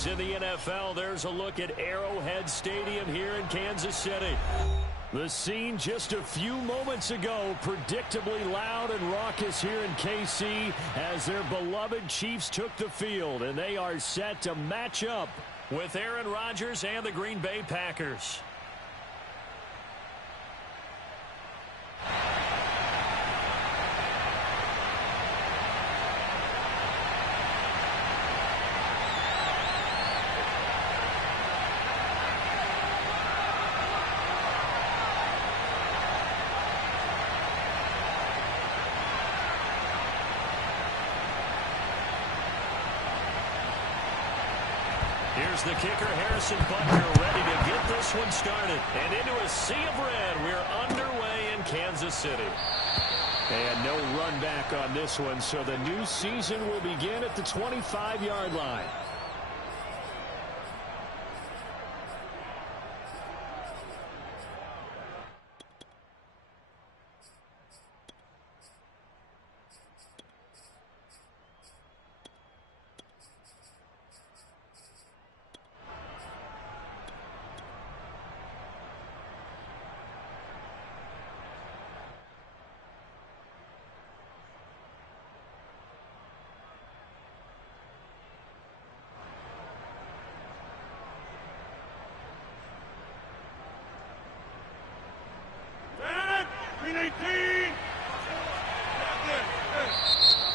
games in the NFL. There's a look at Arrowhead Stadium here in Kansas City. The scene just a few moments ago, predictably loud and raucous here in KC as their beloved Chiefs took the field, and they are set to match up with Aaron Rodgers and the Green Bay Packers. Here's the kicker, Harrison Butker, ready to get this one started. And into a sea of red, we're underway in Kansas City. And no run back on this one, so the new season will begin at the 25-yard line.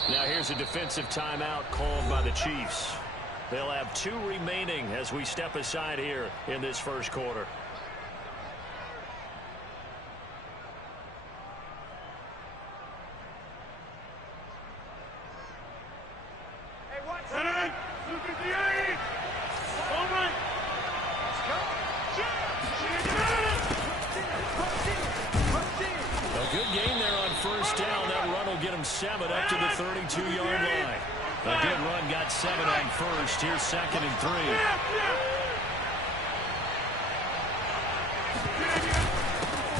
Now here's a defensive timeout called by the Chiefs. They'll have 2 remaining as we step aside here in this first quarter. A good run got 7 on first. Here's 2nd and 3.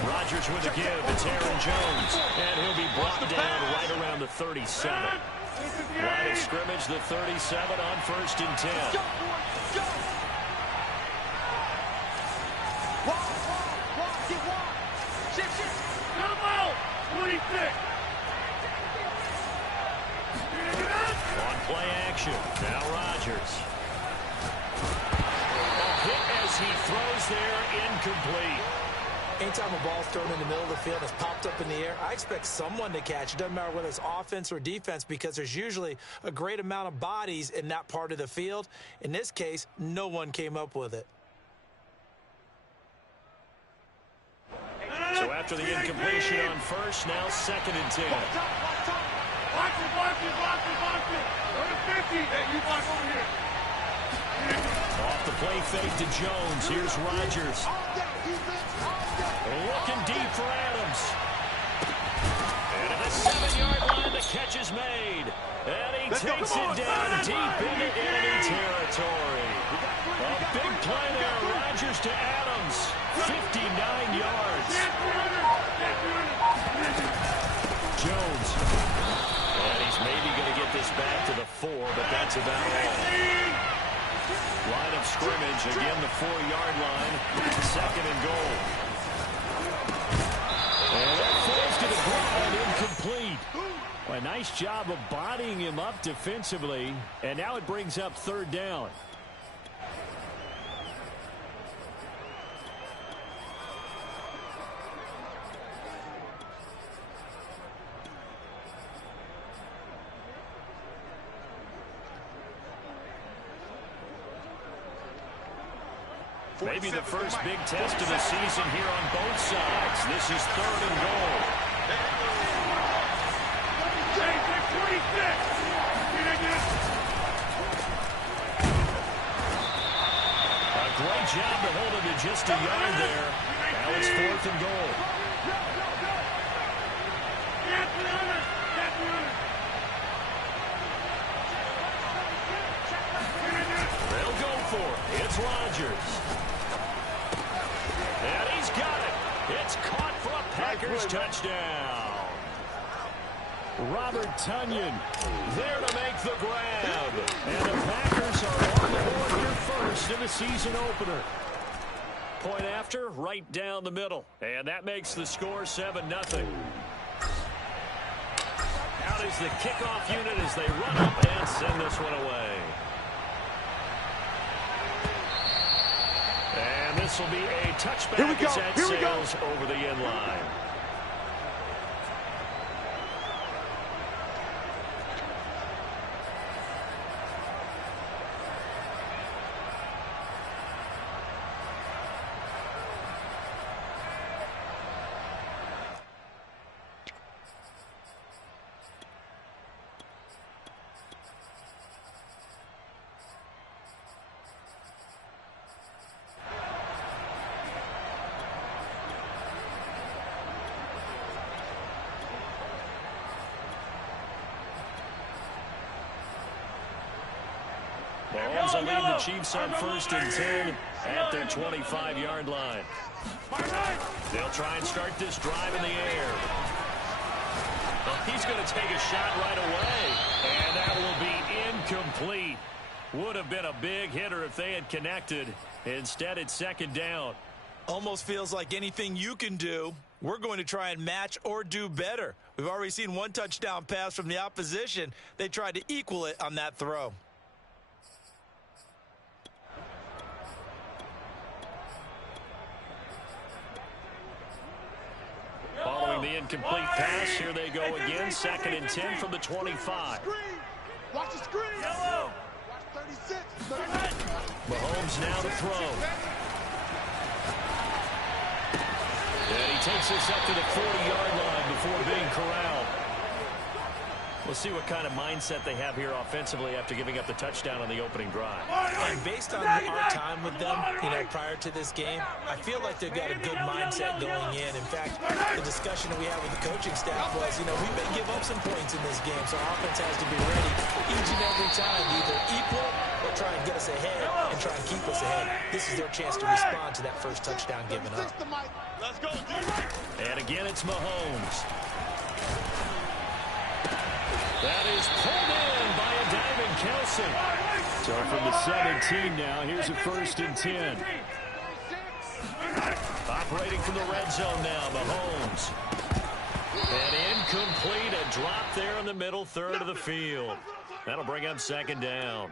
Rodgers with a give. It's Aaron Jones. And he'll be brought down right around the 37. Line of scrimmage, the 37 on 1st and 10. Play action. Now Rodgers. A hit as he throws there, incomplete. Anytime a ball's thrown in the middle of the field, it's popped up in the air, I expect someone to catch. It doesn't matter whether it's offense or defense because there's usually a great amount of bodies in that part of the field. In this case, no one came up with it. So after the incompletion on first, now 2nd and 10. Watch it. 50. Hey, you watch over here. Off the play fake to Jones. Here's Rodgers. Looking deep for Adams. And at the 7-yard line, the catch is made. And he takes it down deep into enemy territory. A big play there. Rodgers to Adams. 59 yards. Jones. And he's maybe going to get this back to the 4, but that's about all. Line of scrimmage, again the 4-yard line. 2nd and goal. And that falls to the ground, incomplete. A nice job of bodying him up defensively, and now it brings up 3rd down. Maybe the first big test of the season here on both sides. This is 3rd and goal. A great job to hold it to just a yard there. Now it's 4th and goal. They'll go for it. It's Rodgers. And he's got it. It's caught for a Packers touchdown. Robert Tonyan there to make the grab. And the Packers are on the board here the season opener. Point after, right down the middle. And that makes the score 7-0. Out is the kickoff unit as they run up and send this one away. And this will be a touchback as that sails over the end line. Mahomes will lead the Chiefs on 1st and 10 at their 25-yard line. They'll try and start this drive in the air. Well, he's going to take a shot right away, and that will be incomplete. Would have been a big hitter if they had connected. Instead, it's 2nd down. Almost feels like anything you can do, we're going to try and match or do better. We've already seen one touchdown pass from the opposition. They tried to equal it on that throw. Following the incomplete pass, here they go again. 2nd and 10 from the 25. Watch the screen. Yellow. Watch 36. Mahomes now to throw. And he takes this up to the 40-yard line before being corralled. We'll see what kind of mindset they have here offensively after giving up the touchdown on the opening drive. And based on our time with them, prior to this game, I feel like they've got a good mindset going in. In fact, the discussion that we had with the coaching staff was, we may give up some points in this game, so our offense has to be ready each and every time to either equal or try and get us ahead and try and keep us ahead. This is their chance to respond to that first touchdown given up. Let's go, and again, it's Mahomes. That is pulled in by a diving Kelsey. So from the 17 now, here's a 1st and 10. Operating from the red zone now, Mahomes. And incomplete, a drop there in the middle third of the field. That'll bring up 2nd down.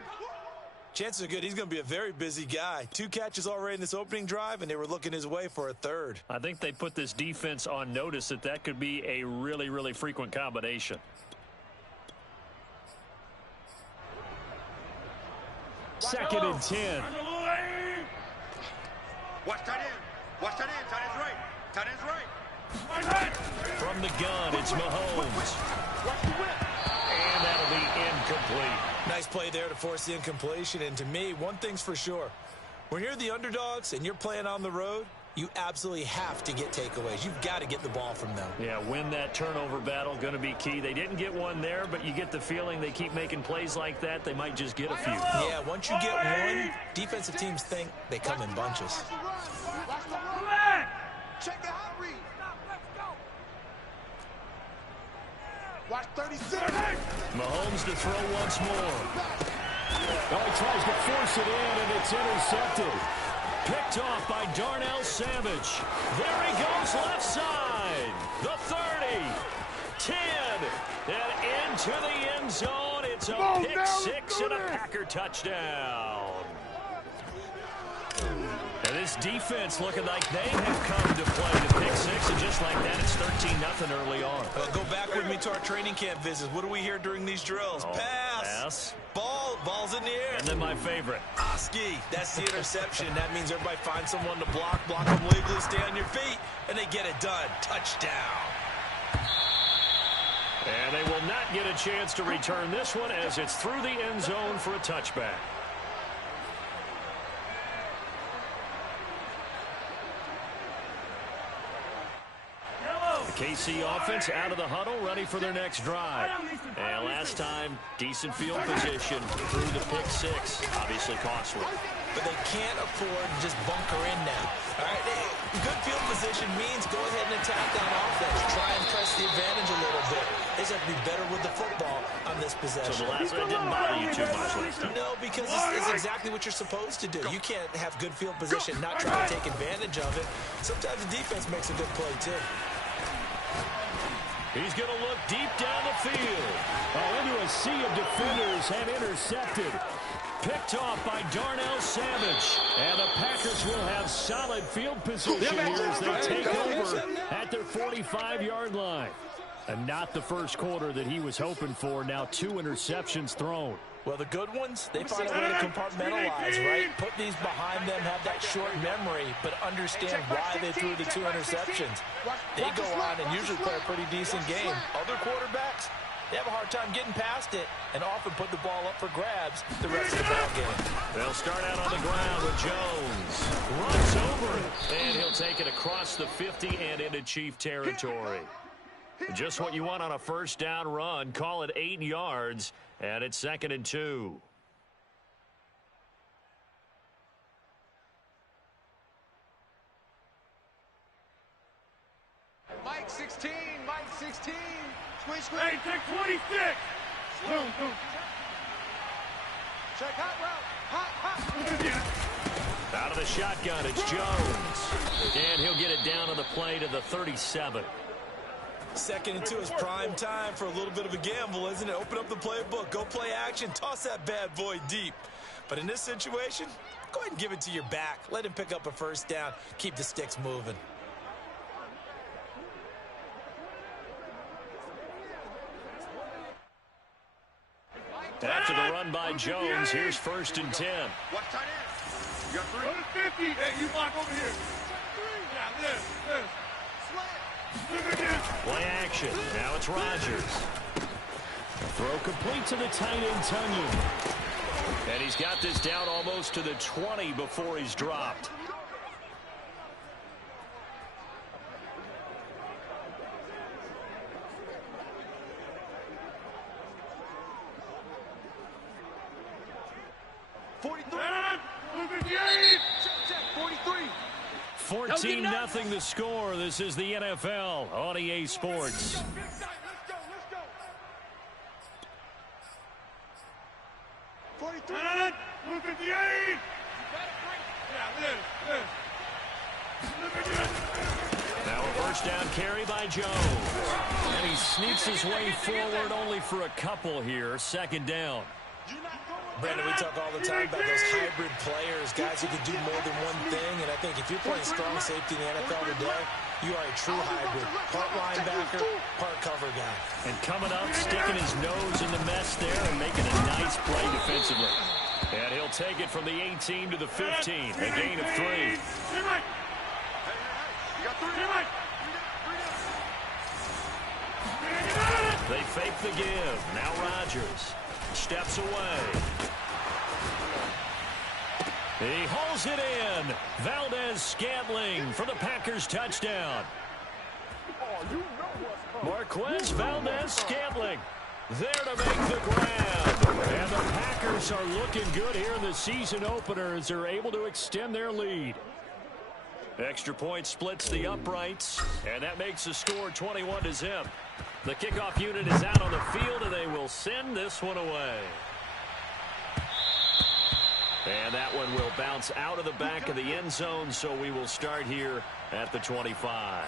Chances are good he's going to be a very busy guy. 2 catches already in this opening drive, and they were looking his way for a 3rd. I think they put this defense on notice that could be a really, really frequent combination. 2nd and 10. Watch tight end. Watch tight end. Tight end's right. Tight end's right. From the gun, it's Mahomes. And that'll be incomplete. Nice play there to force the incompletion. And to me, one thing's for sure. When you're the underdogs and you're playing on the road, you absolutely have to get takeaways. You've got to get the ball from them. Yeah, win that turnover battle, going to be key. They didn't get one there, but you get the feeling they keep making plays like that, they might just get a few. Yeah, once you get one, defensive teams think they come in bunches. Check the hot read. Watch 36. Mahomes to throw once more. Oh, he tries to force it in, and it's intercepted. Picked off by Darnell Savage. There he goes left side. The 30, 10, and into the end zone. It's a pick six and a Packer touchdown. And this defense looking like they have come to play the pick six, and just like that, it's 13-0 early on. Go back with me to our training camp visits. What do we hear during these drills? Pass. Ball's in the air. And then my favorite. Oski. That's the interception. That means everybody finds someone to block them legally, stay on your feet, and they get it done. Touchdown. And they will not get a chance to return this one as it's through the end zone for a touchback. The KC offense out of the huddle, ready for their next drive. And last time, decent field position through the pick six. Obviously costly. But they can't afford to just bunker in now. All right, good field position means go ahead and attack that offense. Try and press the advantage a little bit. They just have to be better with the football on this possession. So the last one didn't bother you too much last time? No, because it's exactly what you're supposed to do. You can't have good field position, not try to take advantage of it. Sometimes the defense makes a good play, too. He's going to look deep down the field. Oh, into a sea of defenders and intercepted. Picked off by Darnell Savage. And the Packers will have solid field position here as they take over at their 45-yard line. And not the first quarter that he was hoping for. Now 2 interceptions thrown. Well, the good ones, they find a way to compartmentalize, right? Put these behind them, have that short memory, but understand why they threw the 2 interceptions. They go on and usually play a pretty decent game. Other quarterbacks, they have a hard time getting past it and often put the ball up for grabs the rest of the ball game. They'll start out on the ground with Jones. Runs over it, and he'll take it across the 50 and into Chief territory. Just what you want on a first down run. Call it 8 yards, and it's 2nd and 2. Mike 16, Mike 16. Squeeze, squeeze. Hey, take 26. Boom, boom. Check hot route. Hot. Out of the shotgun, it's Jones. And he'll get it down on the play to the 37. 2nd and 2 is prime time for a little bit of a gamble, isn't it? Open up the playbook, go play action, toss that bad boy deep. But in this situation, go ahead and give it to your back. Let him pick up a first down. Keep the sticks moving. After the run by Jones, here's 1st and 10. Watch tight end. You got 3. Go to 50. Hey, you block over here. Yeah, this. Play action. Now it's Rodgers. Throw complete to the tight end, Tunyon. And he's got this down almost to the 20 before he's dropped. Check, 14-0 the score. This is the NFL on EA Sports. Let's go. 43. 158. Now a first down carry by Jones. And he sneaks his way forward only for a couple here. 2nd down. Brandon, we talk all the time about those hybrid players, guys who can do more than one thing. And I think if you're playing strong safety in the NFL today, you are a true hybrid. Part linebacker, part cover guy. And coming up, sticking his nose in the mess there and making a nice play defensively. And he'll take it from the 18 to the 15, a gain of 3. They fake the give. Now Rodgers steps away. He hauls it in. Valdez-Scantling for the Packers touchdown. Marquez Valdez-Scantling there to make the grab. And the Packers are looking good here in the season opener as they're able to extend their lead. Extra point splits the uprights, and that makes the score 21-0. The kickoff unit is out on the field, and they will send this one away. And that one will bounce out of the back of the end zone, so we will start here at the 25.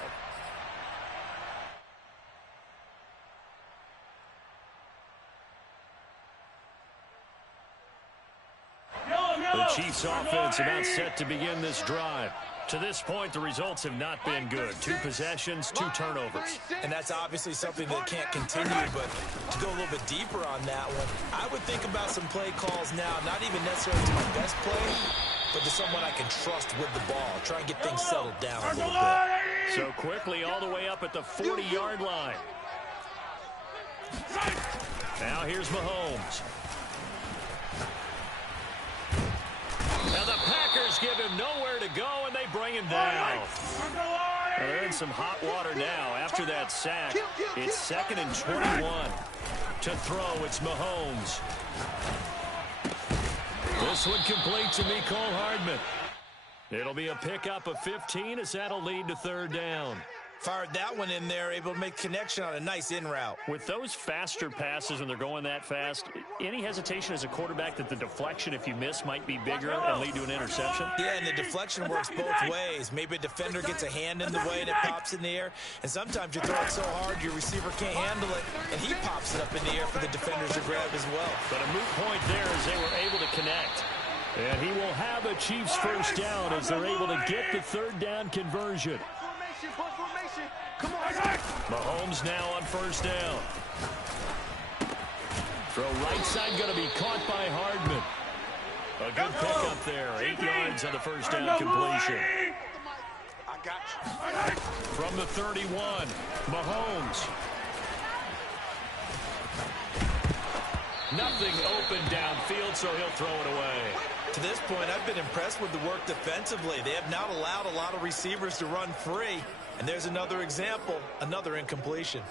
The Chiefs offense about set to begin this drive. To this point, the results have not been good. 2 possessions, 2 turnovers. And that's obviously something that can't continue, but to go a little bit deeper on that one, I would think about some play calls now, not even necessarily to my best play, but to someone I can trust with the ball. Try and get things settled down a little bit. So quickly all the way up at the 40-yard line. Now here's Mahomes. Now the Packers give him nowhere to go, and they bring him down. Well, they're in some hot water now after that sack. It's 2nd and 21. To throw, it's Mahomes. This one complete to Mecole Hardman. It'll be a pickup of 15 as that'll lead to 3rd down. Fired that one in there, able to make connection on a nice in route. With those faster passes when they're going that fast, any hesitation as a quarterback that the deflection, if you miss, might be bigger and lead to an interception? Yeah, and the deflection works both ways. Maybe a defender gets a hand in the way and it pops in the air, and sometimes you throw it so hard your receiver can't handle it, and he pops it up in the air for the defenders to grab as well. But a moot point there as they were able to connect. And he will have a Chiefs first down as they're able to get the third down conversion. Come on. Mahomes now on first down. Throw right side going to be caught by Hardman. A good pickup there. 8 yards on the first down completion. I got you. From the 31, Mahomes. Nothing open downfield, so he'll throw it away. To this point, I've been impressed with the work defensively. They have not allowed a lot of receivers to run free. And there's another example, another incompletion.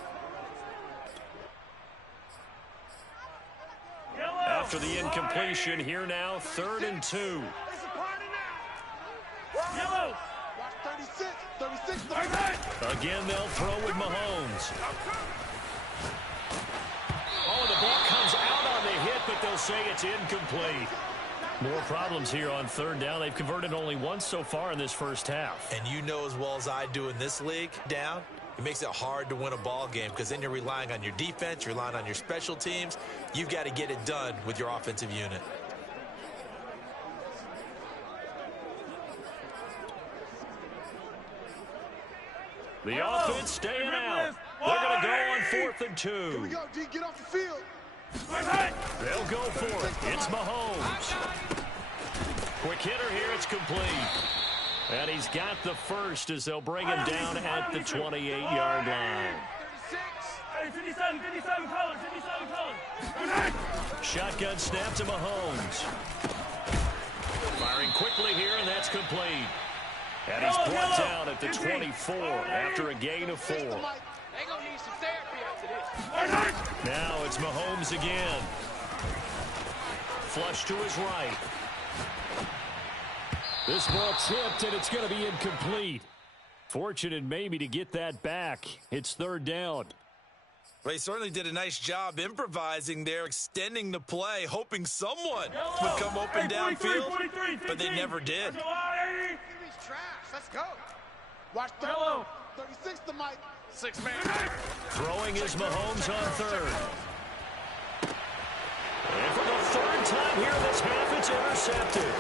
After the incompletion, here now, 3rd and 2. It's a party now. Yellow. Watch 36, 36. Again, they'll throw with Mahomes. Oh, the ball comes out on the hit, but they'll say it's incomplete. More problems here on 3rd down. They've converted only once so far in this first half. And you know as well as I do in this league, down, it makes it hard to win a ball game because then you're relying on your defense, you're relying on your special teams. You've got to get it done with your offensive unit. The offense staying out. They're going to go on 4th and 2. Here we go, D. Get off the field. They'll go for it. It's Mahomes. Quick hitter here. It's complete. And he's got the first as they'll bring him down at the 28-yard line. 57 colors. Shotgun snap to Mahomes. Firing quickly here, and that's complete. And he's brought down at the 24 after a gain of 4. They gonna need some therapy after this. Now it's Mahomes again. Flush to his right. This ball tipped, and it's going to be incomplete. Fortunate maybe to get that back. It's 3rd down. Well, he certainly did a nice job improvising there, extending the play, hoping someone would come open downfield, but they never did. Trash. Let's go. Watch Yellow. 36 to Mike. 6 man. Throwing is Mahomes on 3rd. And for the 3rd time here this half, it's intercepted.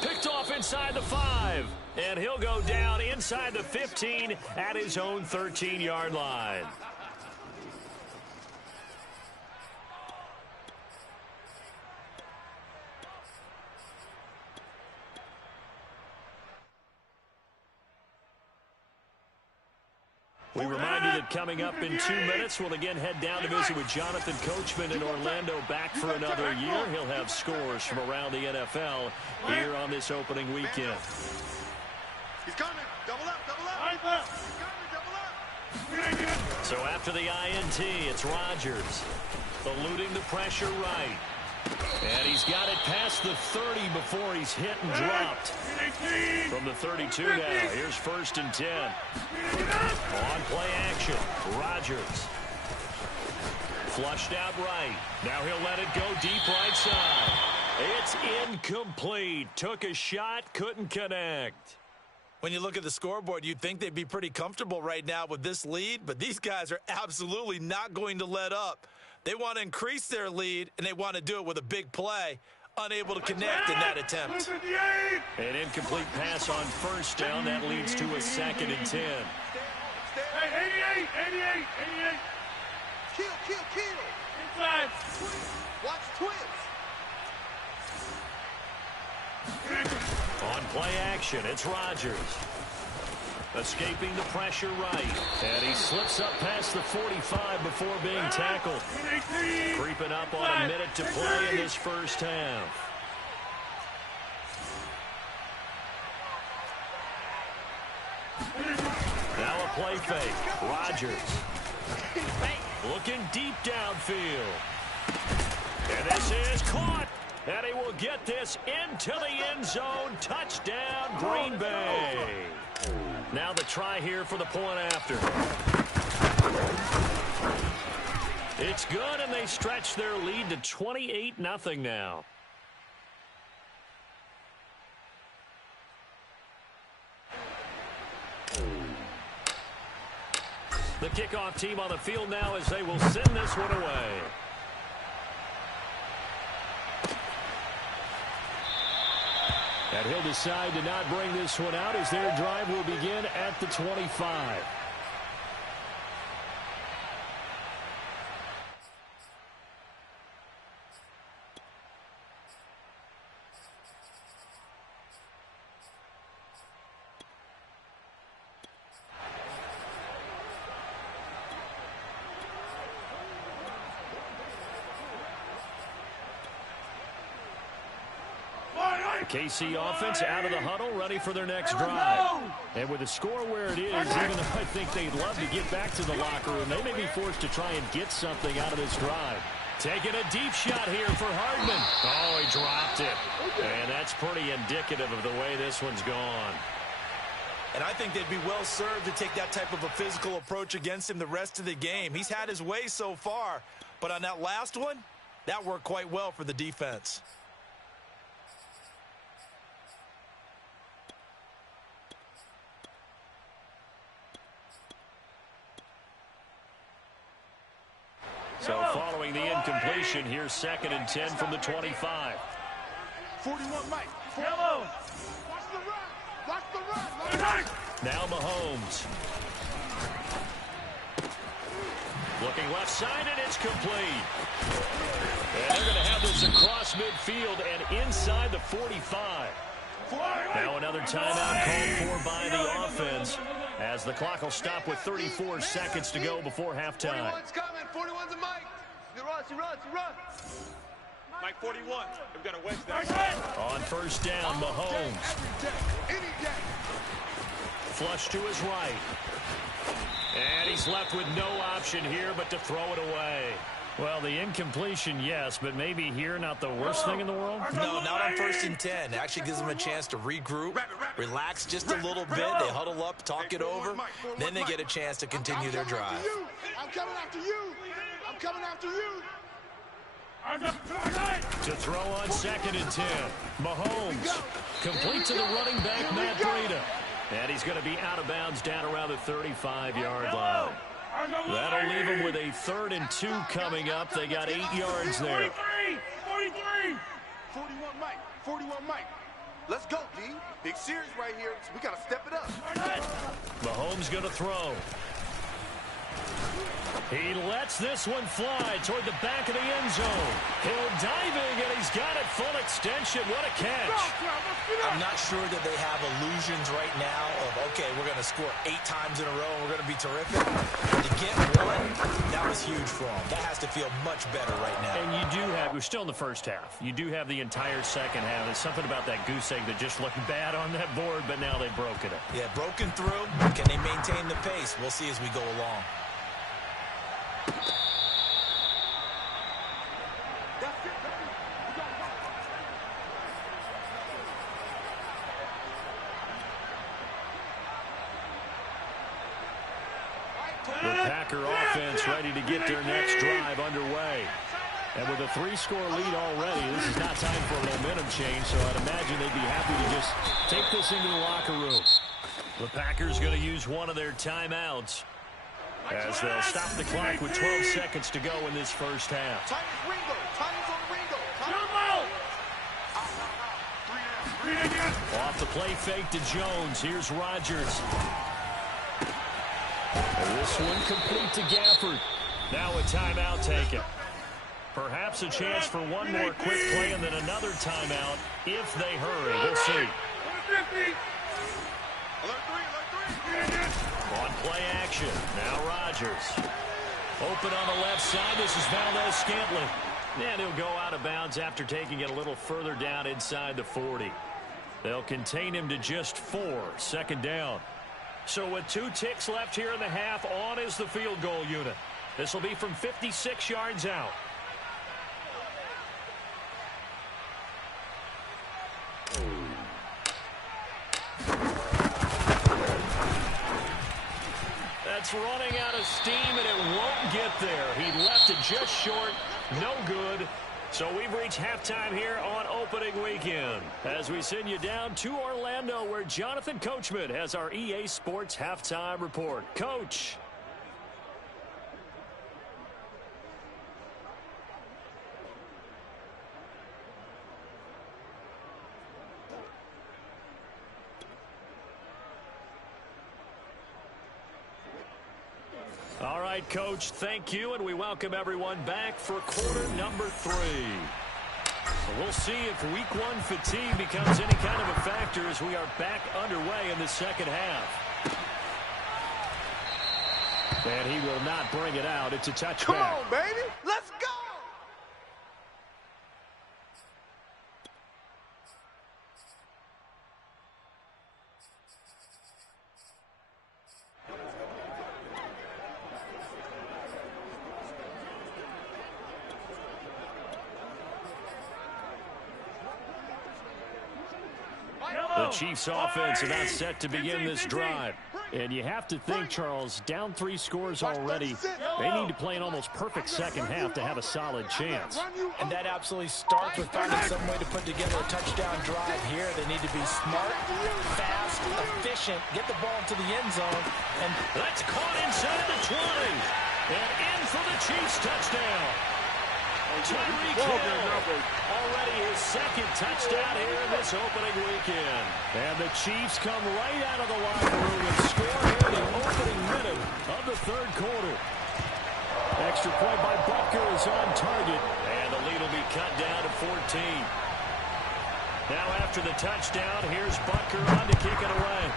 Picked off inside the 5. And he'll go down inside the 15 at his own 13-yard line. We remind you that coming up in 2 minutes, we'll again head down to visit with Jonathan Coachman in Orlando, back for another year. He'll have scores from around the NFL here on this opening weekend. He's coming. Double up, double up. He's coming, double up. So after the INT, it's Rodgers eluding the pressure right. And he's got it past the 30 before he's hit and dropped. From the 32 now, here's 1st and 10. On play action, Rodgers. Flushed out right. Now he'll let it go deep right side. It's incomplete. Took a shot, couldn't connect. When you look at the scoreboard, you'd think they'd be pretty comfortable right now with this lead, but these guys are absolutely not going to let up. They want to increase their lead, and they want to do it with a big play. Unable to connect in that attempt. An incomplete pass on 1st down. That leads to a 2nd and 10. Hey, 88. Kill. Inside. Watch twins. On play action, it's Rodgers. Escaping the pressure right. And he slips up past the 45 before being tackled. Creeping up on a minute to play in this first half. Now a play fake. Rodgers. Looking deep downfield. And this is caught. And he will get this into the end zone. Touchdown, Green Bay. Now the try here for the point after. It's good, and they stretch their lead to 28-0 now. The kickoff team on the field now as they will send this one away. And he'll decide to not bring this one out as their drive will begin at the 25. KC offense out of the huddle, ready for their next drive. And with the score where it is, even though I think they'd love to get back to the locker room, they may be forced to try and get something out of this drive. Taking a deep shot here for Hardman. Oh, he dropped it. And that's pretty indicative of the way this one's gone. And I think they'd be well served to take that type of a physical approach against him the rest of the game. He's had his way so far, but on that last one, that worked quite well for the defense. So following the incompletion, here's 2nd and 10 from the 25. 41, Mike. Hello. Watch the run. Watch the run. Now Mahomes. Looking left side, and it's complete. And they're going to have this across midfield and inside the 45. Now another timeout called for by the offense as the clock will stop with 34 seconds to go before halftime. 41's coming. 41's a Mike. He runs. Mike 41. We've got a wedge there. On first down, Mahomes. Flush to his right. And he's left with no option here but to throw it away. Well, the incompletion, yes, but maybe here not the worst thing in the world? No, not on 1st and 10. It actually gives them a chance to regroup, relax just a little bit. They huddle up, talk it over. Then they get a chance to continue their drive. I'm coming after you. I'm coming after you. To throw on 2nd and 10. Mahomes complete to the running back, Matt Breida. And he's going to be out of bounds down around the 35-yard line. That'll leave them with a 3rd and 2 coming up. They got 8 yards there. 43. 41 Mike. 41 Mike. Let's go, D. Big series right here. We got to step it up. Mahomes going to throw. He lets this one fly toward the back of the end zone. Hill diving, and he's got it full extension. What a catch. I'm not sure that they have illusions right now of, okay, we're going to score 8 times in a row and we're going to be terrific. To get one, that was huge for them. That has to feel much better right now. And you do have, we're still in the first half. You do have the entire second half. There's something about that goose egg that just looked bad on that board, but now they've broken it. Yeah, broken through. Can they maintain the pace? We'll see as we go along. The Packer offense ready to get their next drive underway. And with a 3-score lead already, this is not time for a momentum change, so I'd imagine they'd be happy to just take this into the locker room. The Packers going to use one of their timeouts as they'll stop the clock with 12 seconds to go in this first half. Off the play fake to Jones. Here's Rodgers. And this one complete to Gafford. Now a timeout taken. Perhaps a chance for one more quick play and then another timeout if they hurry. We'll see. On play action. Now Rodgers. Open on the left side. This is Valdez-Scantling. And he'll go out of bounds after taking it a little further down inside the 40. They'll contain him to just 4. 2nd down. So with 2 ticks left here in the half, on is the field goal unit. This will be from 56 yards out. That's running out of steam, and it won't get there. He left it just short. No good. So we've reached halftime here on opening weekend. As we send you down to Orlando, where Jonathan Coachman has our EA Sports halftime report. Coach. All right, Coach, thank you, and we welcome everyone back for quarter number 3. So we'll see if week 1 fatigue becomes any kind of a factor as we are back underway in the second half. And he will not bring it out. It's a touchback. Come on, baby. Let's go. The Chiefs offense about set to begin this drive. And you have to think, Charles, down 3 scores already. They need to play an almost perfect second half to have a solid chance. And that absolutely starts with finding some way to put together a touchdown drive here. They need to be smart, fast, efficient, get the ball into the end zone. And that's caught inside the 20. And in for the Chiefs touchdown. Tyreek Hill, already his second touchdown here in this opening weekend. And the Chiefs come right out of the locker room and score here in the opening minute of the third quarter. Extra point by Butker is on target, and the lead will be cut down to 14. Now after the touchdown, here's Butker on to kick it away.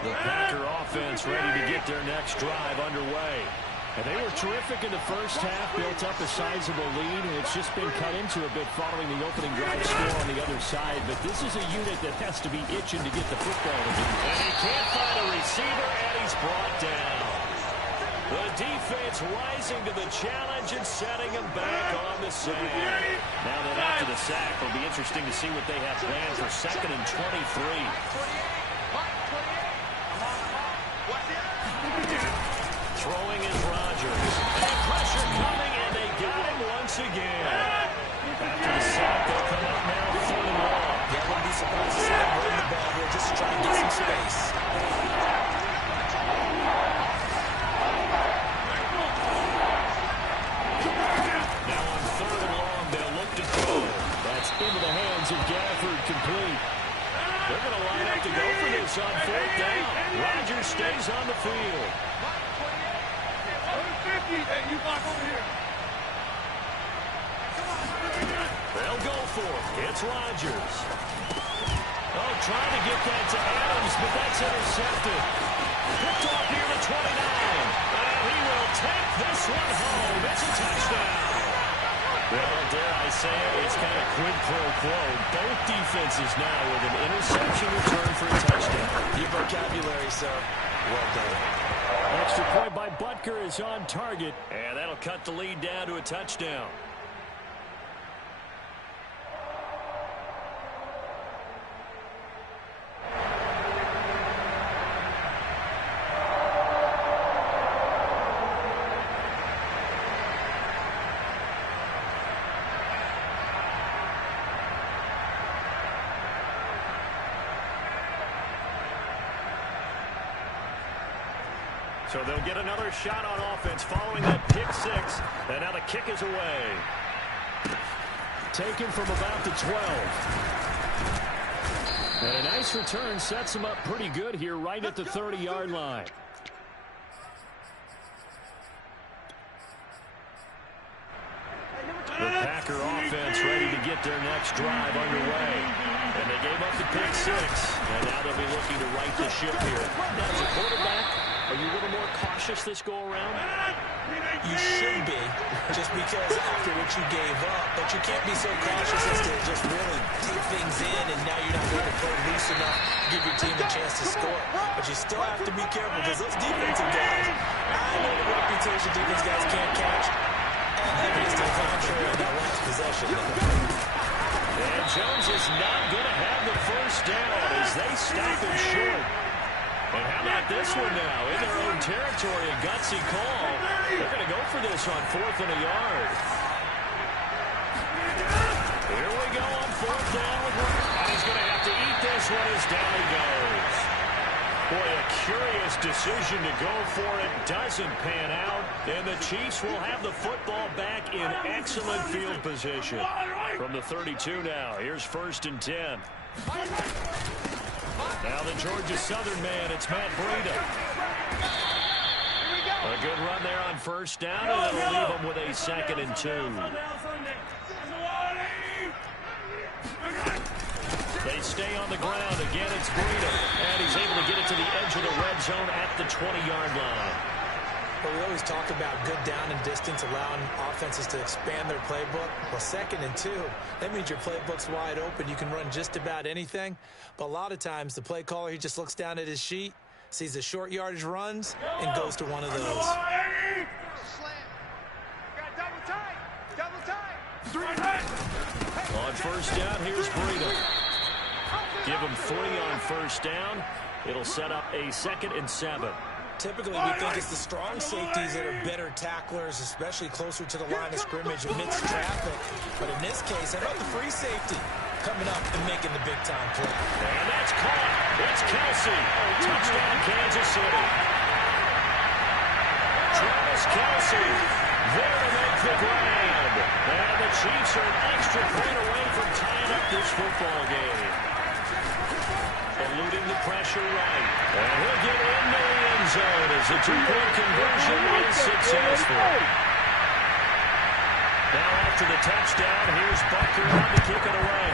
The Packer offense ready to get their next drive underway. And they were terrific in the first half, built up a sizable lead, and it's just been cut into a bit following the opening drive score on the other side. But this is a unit that has to be itching to get the football to be. And he can't find a receiver, and he's brought down. The defense rising to the challenge and setting him back on the sand. Now that after the sack, it'll be interesting to see what they have planned for 2nd and 23. Throwing is Rodgers. And pressure coming, and they got him once again. After the sack, they'll come up now 4th and long. Yeah, I wouldn't be surprised to see them run the ball here just to try and get some space. Now on 3rd and long, they'll look to throw. That's into the hands of Gafford, complete. They're going to line up to go for this on 4th down. Rodgers stays on the field. Hey, you block over here. They'll go for it. It's Rodgers. Oh, trying to get that to Adams, but that's intercepted. Picked off near the 29. And he will take this one home. It's a touchdown. Well, dare I say it, it's kind of quid pro quo. Both defenses now with an interception return for a touchdown. Your vocabulary, sir. Well done. Extra point by Butker is on target, and that'll cut the lead down to a touchdown. So they'll get another shot on offense following that pick 6. And now the kick is away. Taken from about the 12. And a nice return sets him up pretty good here right at the 30-yard line. The Packer offense ready to get their next drive underway. And they gave up the pick 6. And now they'll be looking to right the ship here. As a quarterback, Are you a little more cautious this go-around? You should be, just because after what you gave up. But you can't be so cautious as to just really take things in, and now you're not going to play loose enough to give your team a chance to score. But you still have to be careful, because those defensive guys, I know the reputation defense guys can't catch. Evidence to the contrary on that last possession. And Jones is not going to have the first down as they stop him short. And how about this one now? In their own territory, a gutsy call. They're going to go for this on 4th and a yard. Here we go on 4th down. And he's going to have to eat this one as down he goes. Boy, a curious decision to go for it. Doesn't pan out. And the Chiefs will have the football back in excellent field position. From the 32 now, here's 1st and 10. Now the Georgia Southern man, it's Matt Breida. A good run there on 1st down, and it'll leave him with a 2nd and 2. They stay on the ground. Again, it's Breida. And he's able to get it to the edge of the red zone at the 20-yard line. But we always talk about good down and distance, allowing offenses to expand their playbook. Well, 2nd and 2, that means your playbook's wide open. You can run just about anything. But a lot of times, the play caller, he just looks down at his sheet, sees the short yardage runs, and goes to one of those. On 1st down, here's Breida. Give him 3 on 1st down. It'll set up a 2nd and 7. Typically, we think it's the strong safeties that are better tacklers, especially closer to the line of scrimmage amidst traffic. But in this case, how about the free safety coming up and making the big-time play? And that's caught. It's Kelsey. Touchdown, Kansas City. Travis Kelsey there to make the grab. And the Chiefs are an extra point away from tying up this football game. Eluding the pressure right. And he'll get in the end zone as the 2-point conversion is successful. Now after the touchdown, here's Bucker on to kick it away.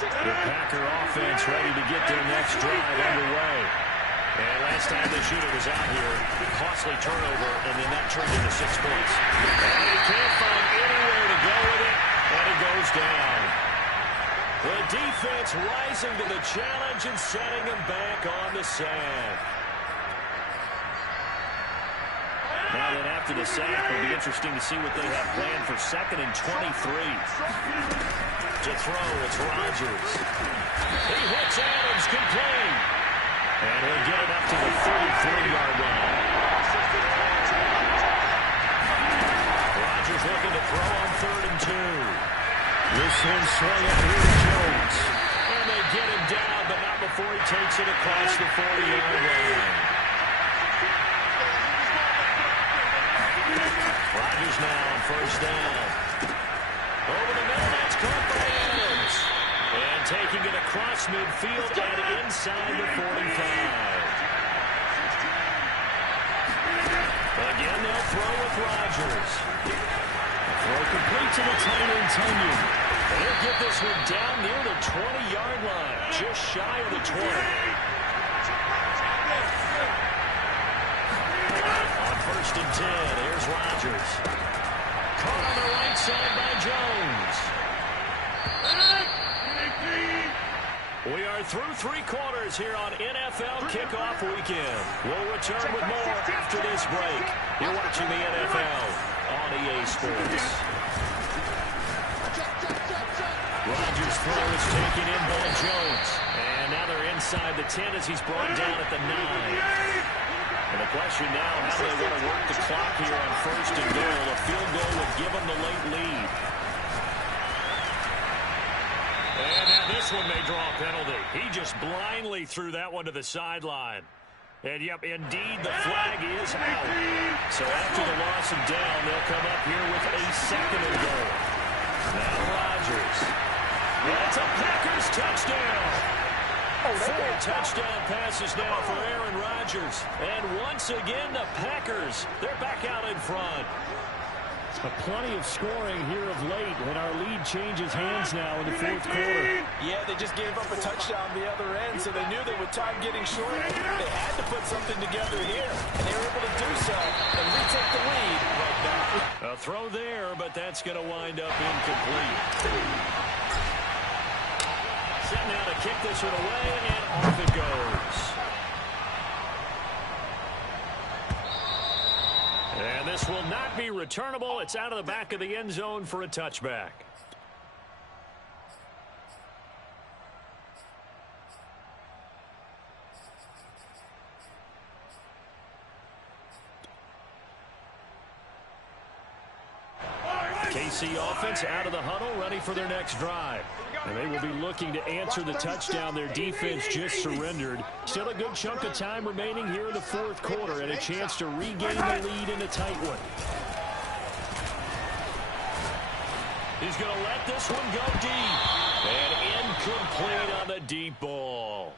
The Packer offense ready to get their next drive underway. And last time this unit was out here, costly turnover, and then that turned into 6 points. And he can't find anywhere to go with it, and he goes down. The defense rising to the challenge and setting him back on the sack. Now then, after the sack, it'll be interesting to see what they have planned for 2nd and 23. To throw, it's Rodgers. He hits Adams, complete. And he'll get it up to the 33-yard line. Rodgers looking to throw on 3rd and 2. This one swung out here to Jones. And they get him down, but not before he takes it across the 40-yard line. Rodgers now on 1st down. Over the middle, that's caught by Adams. And taking it across midfield and inside the 45. Again, they'll throw with Rodgers. Throw complete to the tight end, Tunyon. And he'll get this one down near the 20-yard line, just shy of the 20. On 1st and 10, here's Rodgers. Caught on the right side by Jones. We are through 3 quarters here on NFL Kickoff Weekend. We'll return with more after this break. You're watching the NFL on EA Sports. Rodgers' throw is taken in by Jones. And now they're inside the 10 as he's brought down at the 9. And the question now, how do they want to work the clock here on 1st and goal? A field goal would give them the late lead. And now this one may draw a penalty. He just blindly threw that one to the sideline. And, yep, indeed, the flag is out. So after the loss of down, they'll come up here with a 2nd and goal. Now Rodgers. That's a Packers touchdown. 4 touchdown passes now for Aaron Rodgers. And once again, the Packers, they're back out in front. Plenty of scoring here of late, and our lead changes hands now in the fourth quarter. Yeah, they just gave up a touchdown on the other end, so they knew that with time getting short, they had to put something together here, and they were able to do so and retake the lead right now. A throw there, but that's going to wind up incomplete. Set now to kick this one away, and off it goes. And this will not be returnable. It's out of the back of the end zone for a touchback. KC offense out of the huddle, ready for their next drive. And they will be looking to answer the touchdown their defense just surrendered. Still a good chunk of time remaining here in the fourth quarter and a chance to regain the lead in a tight one. He's going to let this one go deep. And incomplete on the deep ball.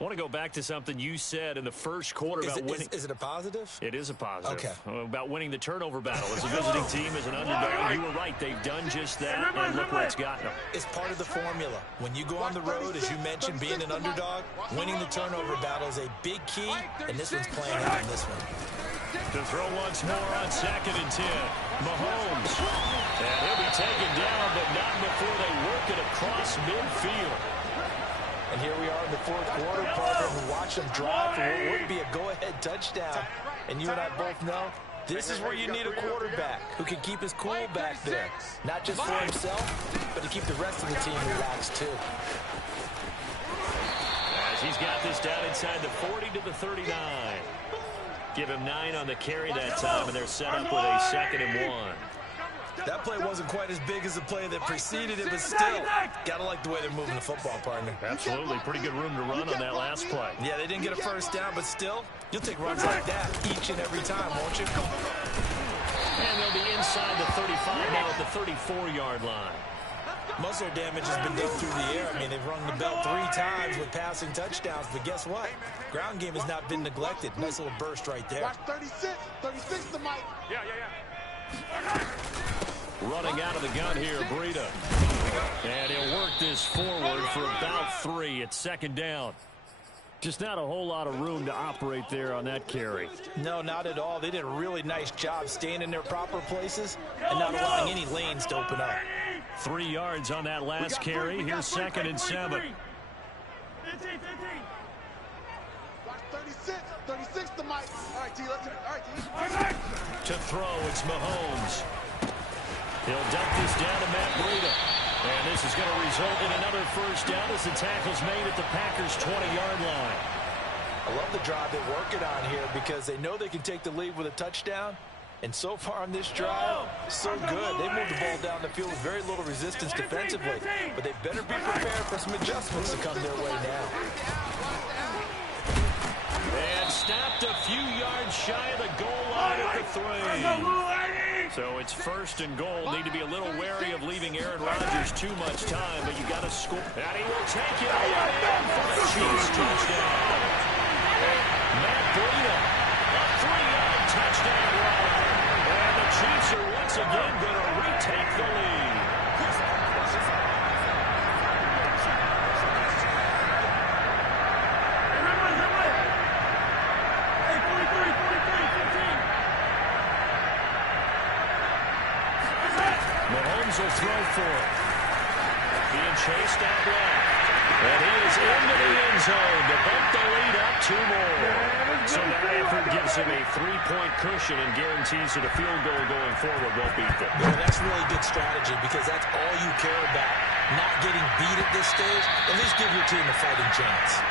I want to go back to something you said in the first quarter about winning. Is it a positive? It is a positive. Okay. About winning the turnover battle. As a visiting team, as an underdog, you were right. They've done just that, and look where it's gotten them. It's part of the formula. When you go on the road, as you mentioned, being an underdog, winning the turnover battle is a big key, and this one's playing out in this one. To throw once more on 2nd and 10. Mahomes. And he'll be taken down, but not before they work it across midfield. And here we are in the fourth quarter, partner, who watch them drive for what would be a go-ahead touchdown. And you and I both know this is where you need a quarterback who can keep his cool back there. Not just for himself, but to keep the rest of the team relaxed, too. As he's got this down inside the 40 to the 39. Give him 9 on the carry that time, and they're set up with a 2nd and 1. That play wasn't quite as big as the play that preceded it, but still, gotta like the way they're moving the football, partner. Absolutely. Pretty good room to run on that last play. Yeah, they didn't get a first down, but still, you'll take runs like that each and every time, won't you? And they'll be inside the 35 now at the 34-yard line. Most of their damage has been done through the air. I mean, they've rung the bell 3 times with passing touchdowns, but guess what? Ground game has not been neglected. Nice little burst right there. Watch 36. 36 to Mike. Yeah. Running out of the gun here, Breida. And he'll work this forward for about 3. It's 2nd down. Just not a whole lot of room to operate there on that carry. No, not at all. They did a really nice job staying in their proper places and not allowing any lanes to open up. 3 yards on that last carry. Here's 2nd and 7. Watch 36. 36 to Mike. All right, T. Let's do it. All right, T. To throw, it's Mahomes. He'll dump this down to Matt Breida. And this is going to result in another first down as the tackle's made at the Packers' 20-yard line. I love the drive they're working on here because they know they can take the lead with a touchdown. And so far on this drive, so good. They moved the ball down the field with very little resistance defensively. But they better be prepared for some adjustments to come their way now. And stopped a few yards shy of the goal line at the 3. So it's 1st and goal. Need to be a little wary of leaving Aaron Rodgers too much time, but you got to score. And he will take it all in for the Chiefs touchdown. Matt Breida, a 3-yard touchdown run. And the Chiefs are once again going to retake the lead. Mahomes will throw for it. Being chased out left. And he is into the end zone to bump the lead up 2 more. So that effort gives him a 3-point cushion and guarantees that a field goal going forward won't beat them. Yeah, that's really good strategy because that's all you care about. Not getting beat at this stage. At least give your team a fighting chance.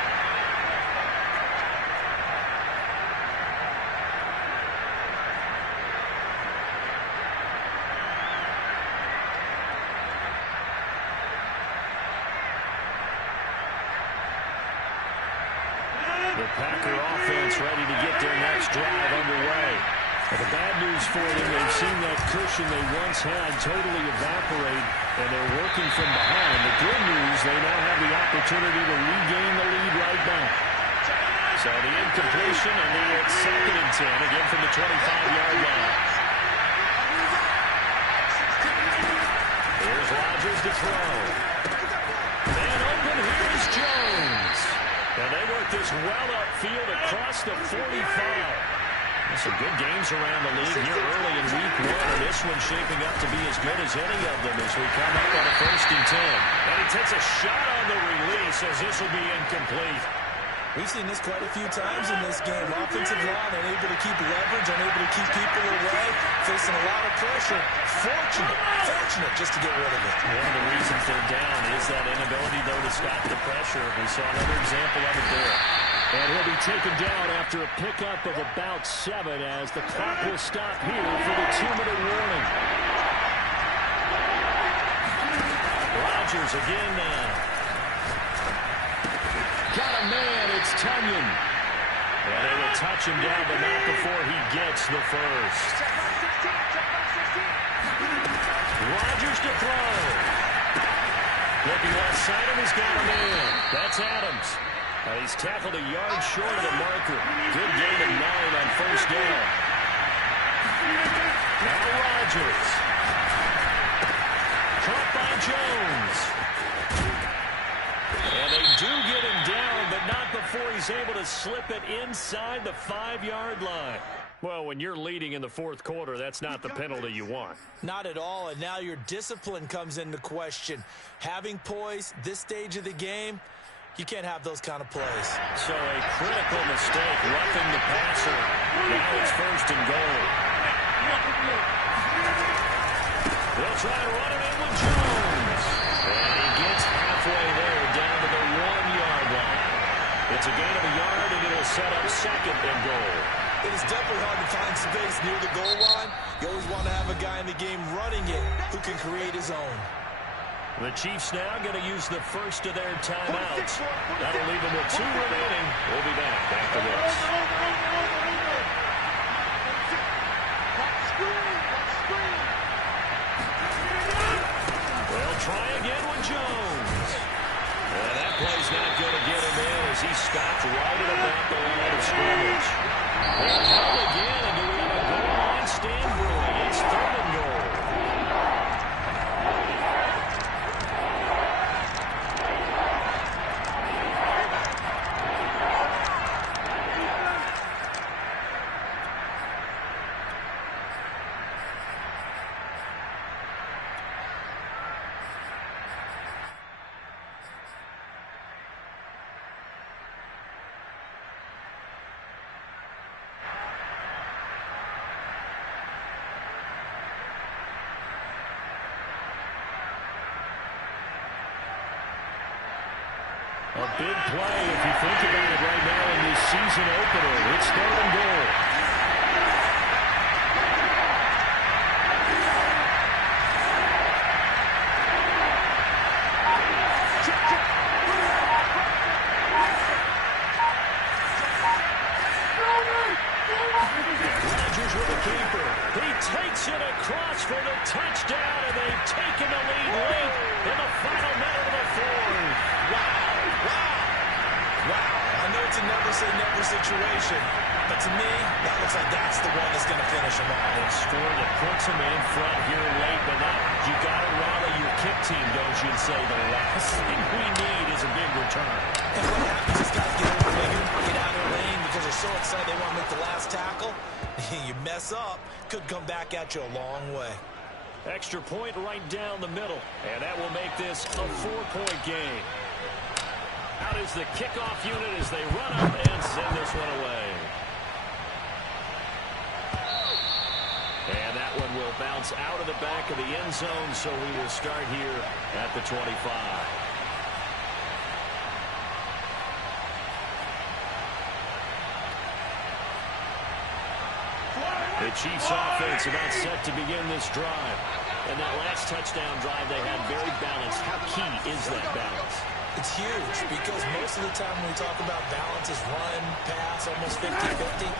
The Packer offense ready to get their next drive underway. But the bad news for them, they've seen that cushion they once had totally evaporate, and they're working from behind. The good news, they now have the opportunity to regain the lead right back. So the incompletion, and it's 2nd and 10, again from the 25-yard line. Here's Rodgers to throw. Man open, here's Jones. And they work this well upfield across the 45. Some good games around the league here early in week 1, and this one shaping up to be as good as any of them as we come up on a 1st and 10. And he takes a shot on the release as this will be incomplete. We've seen this quite a few times in this game. Offensive line unable to keep leverage, unable to keep people away, facing a lot of pressure. Fortunate just to get rid of it. One of the reasons they're down is that inability, though, to stop the pressure. We saw another example of it there. And he'll be taken down after a pickup of about 7 as the clock will stop here for the 2-minute warning. Rodgers again now. Got a man, it's Tunyon. And they will touch him down, but not before he gets the first. Rodgers to throw. Looking left side, and he's got a man. That's Adams. He's tackled a yard short of the marker. Good gain of 9 on 1st down. Now Rodgers. Caught by Jones. And they do get him down, but not before he's able to slip it inside the 5-yard line. Well, when you're leading in the 4th quarter, that's not the penalty you want. Not at all, and now your discipline comes into question. Having poise this stage of the game, you can't have those kind of plays. So a critical mistake, roughing the passer. Now it's 1st and goal. They'll try and run it in with Jones. And he gets halfway there, down to the 1-yard line. It's a gain of a yard, and it'll set up 2nd and goal. It is definitely hard to find space near the goal line. You always want to have a guy in the game running it who can create his own. The Chiefs now going to use the first of their timeouts. That'll leave them with 2 remaining. We'll be back after this. They'll try again with Jones. And that play's not going to get him in as he stopped right at about the line of scrimmage. They'll held again, and do we have a goal line stand brewing? It's 3rd and goal. A big play, if you think about it right now in this season opener. It's 3rd and goal. Rodgers with a keeper. He takes it across for the touchdown, and they've taken the lead late in the final minute of the 4th. Wow. I know it's a never-say-never situation, but to me, that looks like that's the one that's going to finish them off. A score that puts them in front here late, but not. You got to rally your kick team, don't you, and say the last thing we need is a big return. And what happens is guys get overrated, get out of their lane because they're so excited they want to make the last tackle. You mess up, could come back at you a long way. Extra point right down the middle, and that will make this a 4-point game. Out is the kickoff unit as they run up and send this one away. And that one will bounce out of the back of the end zone, so we will start here at the 25. The Chiefs offense about set to begin this drive. And that last touchdown drive they had very balanced. How key is that balance? It's huge because most of the time when we talk about balance is run, pass, almost 50-50.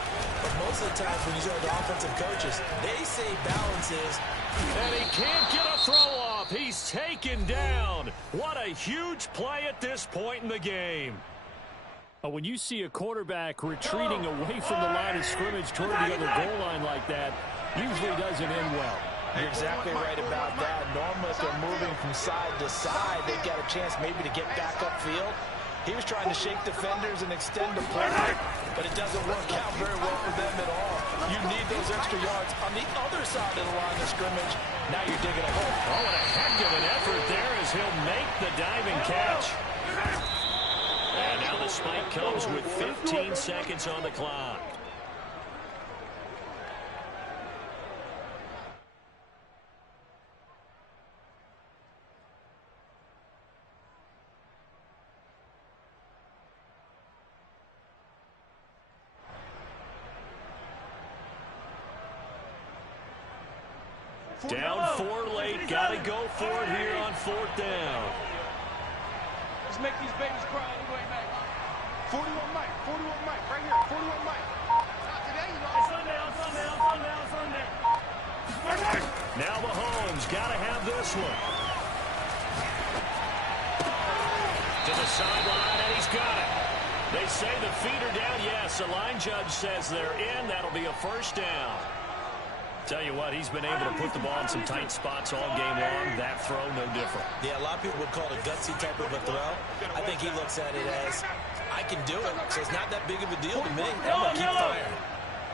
But most of the times when you talk to offensive coaches, they say balance is... And he can't get a throw off. up. He's taken down. What a huge play at this point in the game. When you see a quarterback retreating away from the line of scrimmage toward the other goal line like that, usually doesn't end well. You're exactly right about that. Normally, if they're moving from side to side, they've got a chance maybe to get back upfield. He was trying to shake defenders and extend the play, but it doesn't work out very well for them at all. You need those extra yards on the other side of the line of scrimmage. Now you're digging a hole. Oh, what a heck of an effort there as he'll make the diving catch. And now the spike comes with 15 seconds on the clock. Down 4 late, gotta go for it here on 4th down. Let's make these babies cry all the way back. 41 Mike, right here, 41 Mike. Not today, you know. Sunday. Now Mahomes gotta have this one. To the sideline, and he's got it. They say the feet are down. Yes, the line judge says they're in. That'll be a first down. Tell you what, he's been able to put the ball in some tight spots all game long. That throw, no different. Yeah, a lot of people would call it a gutsy type of a throw. I think he looks at it as, I can do it, so it's not that big of a deal to me. I'm going to keep firing.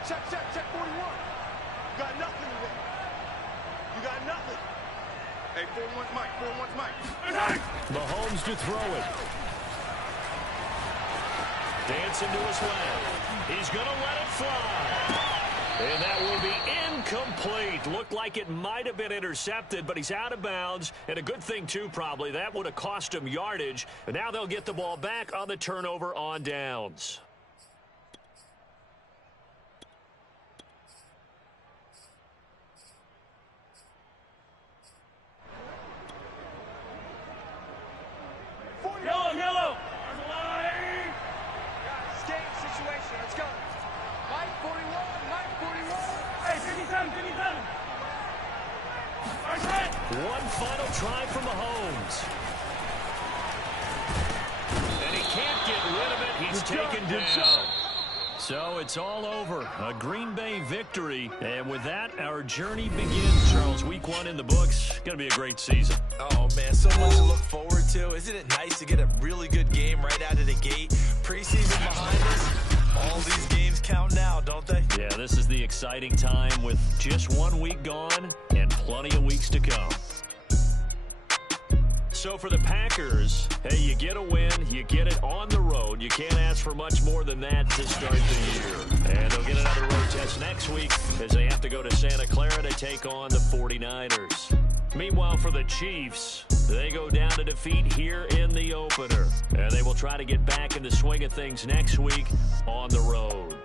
Check, 41. You got nothing today. You got nothing. Hey, 41's Mike. Mahomes to throw it. Dancing to his left. He's going to let it fly. And that will be incomplete. Looked like it might have been intercepted, but he's out of bounds. And a good thing, too, probably. That would have cost him yardage. And now they'll get the ball back on the turnover on downs. Yellow. Escape situation. Let's go. Mike 41. Hey, 57. One final try for Mahomes. And he can't get rid of it. He's taken down. So it's all over. A Green Bay victory. And with that, our journey begins, Charles. Week 1 in the books. Going to be a great season. Oh, man, so much to look forward to. Isn't it nice to get a really good game right out of the gate? Preseason behind us. All these games count now, don't they? Yeah, this is the exciting time with just 1 week gone and plenty of weeks to come. So for the Packers, hey, you get a win, you get it on the road. You can't ask for much more than that to start the year. And they'll get another road test next week as they have to go to Santa Clara to take on the 49ers. Meanwhile, for the Chiefs, they go down to defeat here in the opener. And they will try to get back in the swing of things next week on the road.